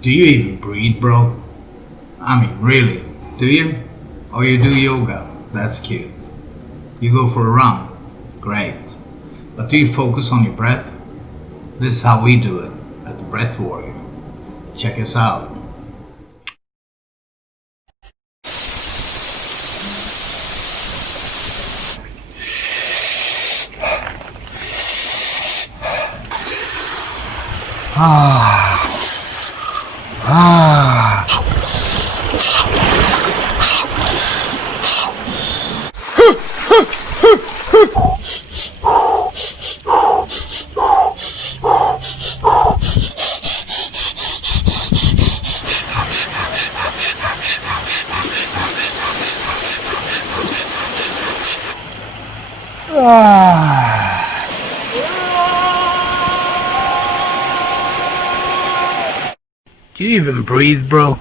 Do you even breathe, bro? I mean, really, do you? Or you do yoga? That's cute. You go for a run? Great. But do you focus on your breath? This is how we do it at the Breath Warrior. Check us out. Do you even breathe, bro?